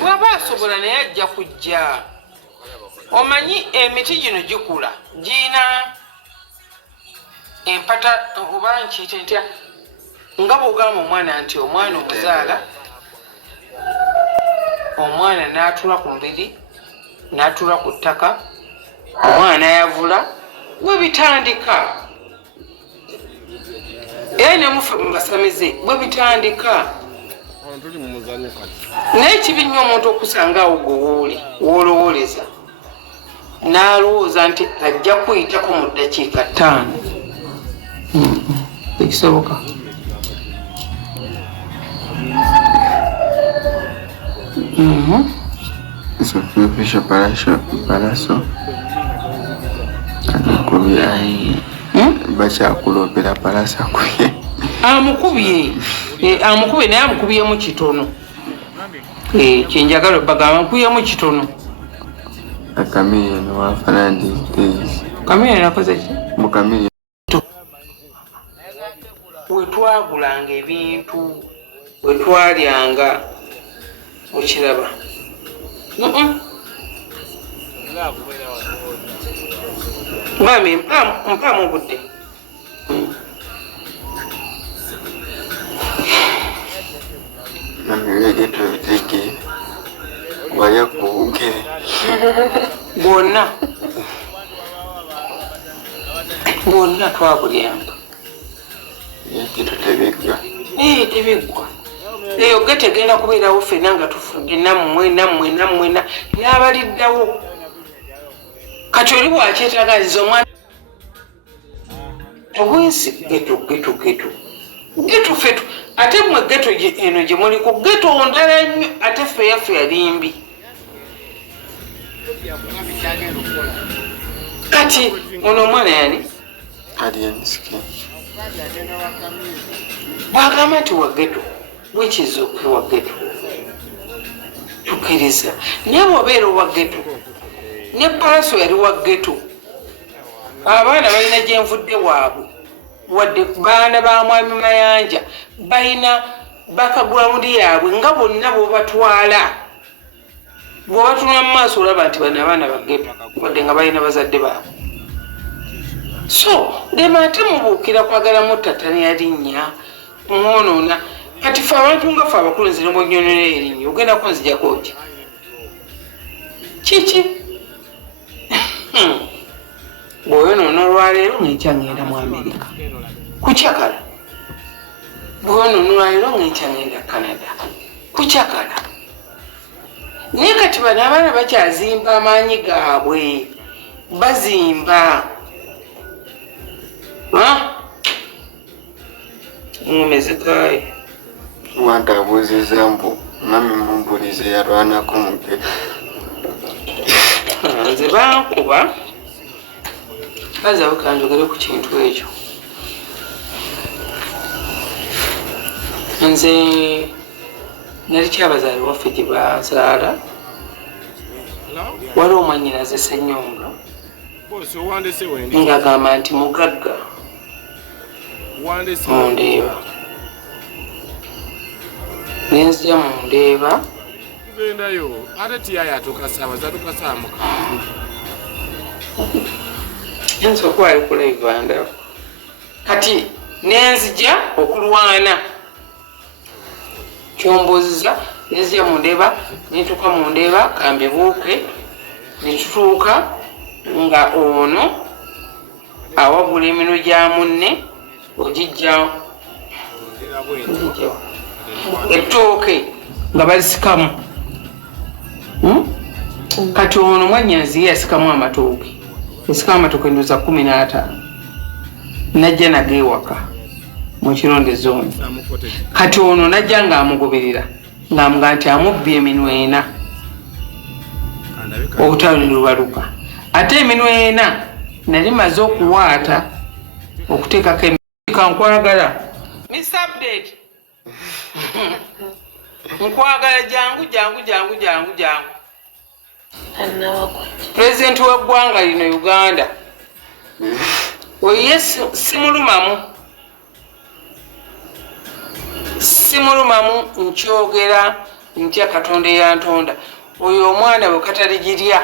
Bwabasobola naye ajja kujja. Omanyi emiti gino gikula gina empata oba nkiyite ntya nga bw'ogamba omwana nti omwana omuzaala omwana n'atula ku mubiri n'atula ku ttaka omwana yavula bwe bitandika era ne mufe mu basamize bwe bitandika naye kibi nnyo omuntu okusangaawo gwe woolowooleza n'alowooza nti ajja kuyitako mu ddakiika 5 tekisoboka. Sofisha palaso akubye bakyakulopera palasa akubye amukubye naye amukubyemu kitono kyenjagala bagamba amukubyeemu kitono. Akamiliyoni wafanandi days kamiliyoni akoze ki mukamiliyoni wetwagulanga ebintu wetwalyanga okiraba mwami mpaamu obudde namibege tubitege waya kubugere bwonna twabulyanga ekito tebiggwa tebiggwa eyo getegenda kubeerawo ffenna nga tufudde nammwe n'abaliddawo kati oli bwakyetagaliza omwana obwensi geto fetu ate mmwe geto eno gye muliko geto ndala nnyo ate feyaffe yalimbi kati ono omwana yani aliemisiki bwagamba nti wageto bwekizuuke wageto tukiriza naye bwobeera owageto ne palaso yali wageto abaana balina gyenvudde waabwe wadde baana ba mwami Mayanja balina bakagrawundi yaabwe nga bonna bwobatwala bwobatula mu maaso olaba nti bano abaana bageto wadde nga balina bazadde baabwe. So lema ate mubuukira kwagala muttata neyalinnya mwonoona kati fe abantu nga fe abakulu nzire mbonyonera erinnya ogenda kunzijako ki kiki bwoyonoona olwaleero ngenkya ngenda mu Amerika kukyakala bwoyonoona olwaleero ngenkya ngenda Canada kukyakala naye kati bano abaana bakyazimba amaanyi gaabwe bazimba mumezekaye wanda abuuziza mbu mami mumbulize yalwanako mugeto nze bankuba bazawo kanjogere ku kintu ekyo. Nze nali kyabazaali waffe gye bazaala wali omwannyinaze Ssenyonga ng'agamba nti mugagga mundeeba nenzija mundeeba nso okwali kulaivanda kati nenzija okulwana kyomboziza nenzija mundeeba nentuuka mundeeba kambibuuke netutuuka nga ono awagula emino gya munne ogijja ettooke nga balisikamu kati ono mwanyanzi yasikamu amatooke yasikamu amatooke ndoza 15 najja nageewaka mu kironde zone kati ono najja ng'amugoberera ng'amuga nti amubbye eminwe 4 obutawuli lubaluka ate eminwe 4 nali maze okuwaata okuteekako kankwagala Mr. Update nkwagala jangu President w'eggwanga lino Uganda oye simulumamu nkyogera ntya Katonda yantonda oyo omwana bwe kataligirya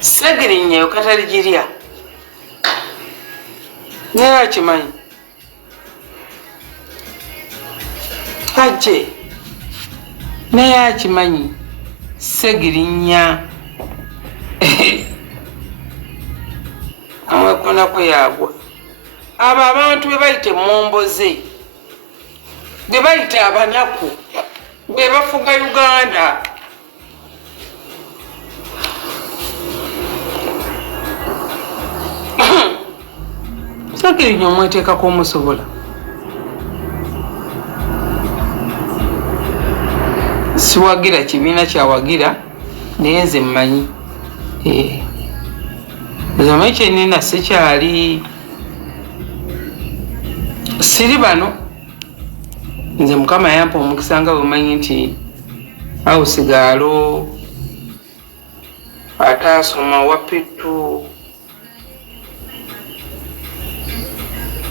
Segirinya yo kataligirya naye akimanyi ajje naye akimanyi Segirinya amwekonako yagwa abo abantu bwe bayita emomboze bwe bayita abanaku bwe bafuga Uganda Segirinya omweteekako omusobola siwagira kibiina kyawagira naye nze mmanyi ezamanyi kyenina sikyali siri bano nze Mukama yampa omukisa nga bwemanyi nti awusigaalo ataasoma wappitu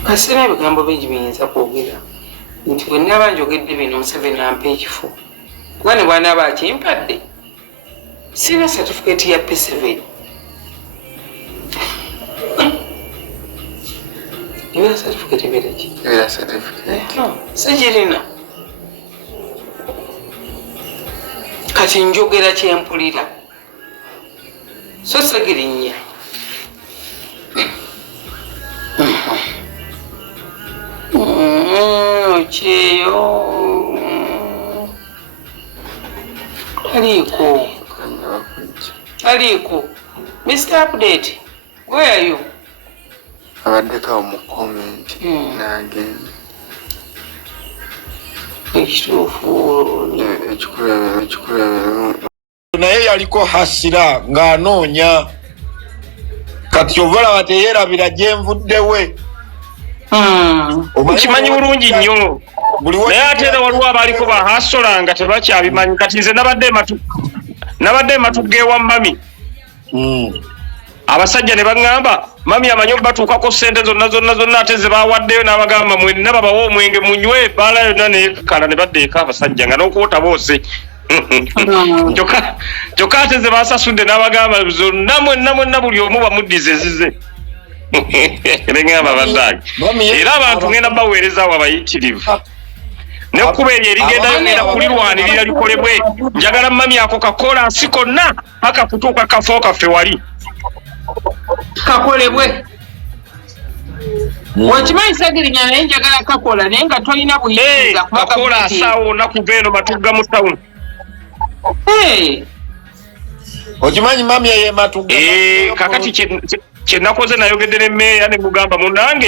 kasina ebigambo bingi biyinza kwogera nti bwe nnaaba njogedde bino Museveni ampa ekifo kuba ne bw'anaaba akimpadde sirina certificate ya P7 ibera certificate ebeeraki sigirina kati njogera kyempulira so Segirinya kyeyo Aliko Mr. Update where are you abaddeko mu comment n'agenda ekikulu naye yaliko hasira ng'anoonya kati obalaba teyeerabira gye nvuddewe okimanyi bulungi nnyo naye ate era waliwo abaliko bahasola nga tebakyabimanyi kati nze nabadde matu geewa mami abasajja ne baŋŋamba mami amanyi batuukako ssente zonna ate ze bawaddeyo n'abagamba mwenna babawa omwenge munywe ebbaala yonna nekala ne baddeeko abasajja nga n'okwota boose kyokka ate ze basasudde n'abagamba zonna mwenna buli omu bamuddize zize neŋŋamba baddaage era abantu ngenda baweerezaawo abayitirivu nekkuba eryo erigendayo ngenda kulirwanirira likolebwe njagala mami ako kakolansi konna paka kutuuka kafo kaffe wali kakolebwe wakimanyi Segirinya naye njagala kakola naye nga tolina buyinza kakola asaawo nakuva eno Matugga mu tawuni okimanyi mami ye Matugga kakati kyenakoze nayogedde ne mmeeya ne mugamba munange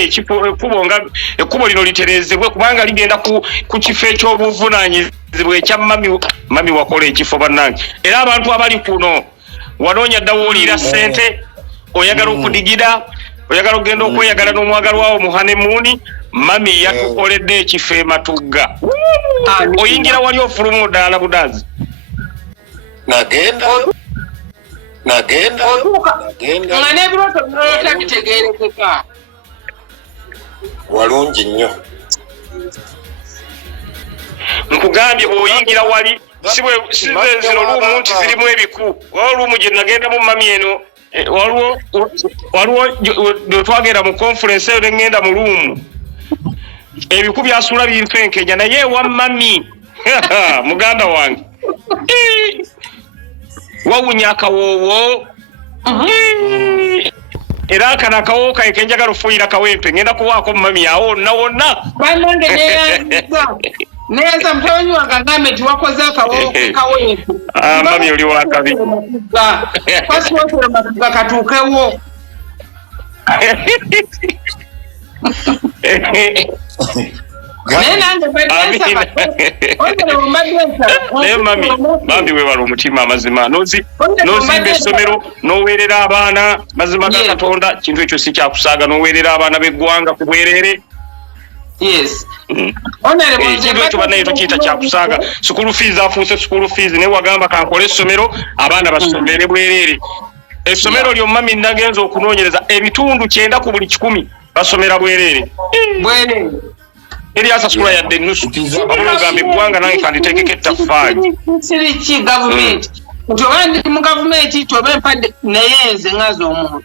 ekkubo lino litereezebwe kubanga ligenda ku kifo ekyobuvunaanyizibwa ekya mami wakola ekifo bannange era abantu abali kuno wanoonya dda wooliira ssente oyagala okudigira oyagala okugenda okweyagala n'omwagalwawo mu hanemuuni mami yatukoledde ekifo e Matugga oyingira wali ofulumu ddaala budazi nagenda nga n'ebirooto birota bitegeerekeka walungi nnyo nkugambye bw'oyingira wali zino luumu nti zirimu ebiku waliwo luumu gye nagenda mu mami eno waliwo twagenda mu conference eyo neŋŋenda mu luumu ebiku byasuula binfenkenya naye ewa mami muganda wange wawunya akawoowo era akano akawoowo kaye kenjagala ofuuyira kawempe ngenda kuwaako mu mami awo wonna banange neyanziza neza mtawanyi wangangambe tiwakoze akaweeku mami oli wakabi pasiwotera matuga katuukewo naye nange bambi wewala omutima amazima nozimba essomero noweerera abaana mazima ga Katonda kintu ekyo si kyakusaaga noweerera abaana b'eggwanga ku bwereere ekintu ekyo bannaye tokiyita kyakusaaga sukulu fees afuuse sukulu fees naye wagamba kankole essomero abaana basomere bwereere essomero lyo mami nagenza okunoonyereza ebitundu 9 ku buli 10 basomera bwereere eri asasula yadde ennusu wabula ogamba eggwanga nange kanditeekeko ettaffaali siriki gavumenti nti oba ndi mu gavumenti toba empadde naye nze ngaza omuntu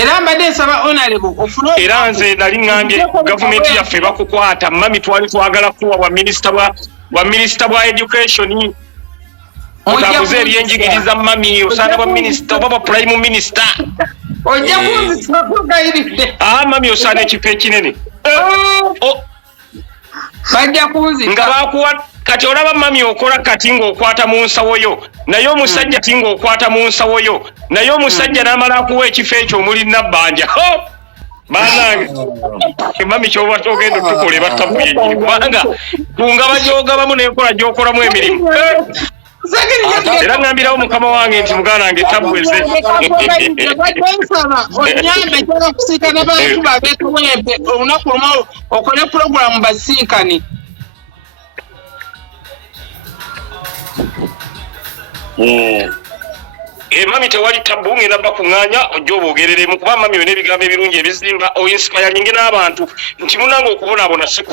era mbadde nsaba honorable ofune era nze nali ŋŋambye gavumenti yaffe bakukwata mami twali twagala kuwa wa minisita bwa education otambuze ebyenjigiriza mami osaana bwa minisita oba bwa prime minister ojja kunzisakugairidde mami osaana ekifo ekinene bajja kunzisa nga bakuwa kati olaba mami okola kati ng'okwata mu nsawo yo naye omusajja ti ng'okwata mu nsawo yo naye omusajja n'amala akuwa ekifo ekyo omuli nabbanja banange mami kyoba kyogenda otukola ebattabuye kubanga kunga bajogabamu n'enkola gy'okolamu emirimu era ngambirawo mukama wange nti muganda wange tabweze nsaba onyambe gyala kusinkana bantu babekewempe olunaku lumu okole puroguramu basinkani mami tewali tabu ngenda bakuŋŋaanya ojja oboogereremu kuba mami yona ebigambo ebirungi ebizimba oyinsipayalinge n'abantu nti munange okubonaabona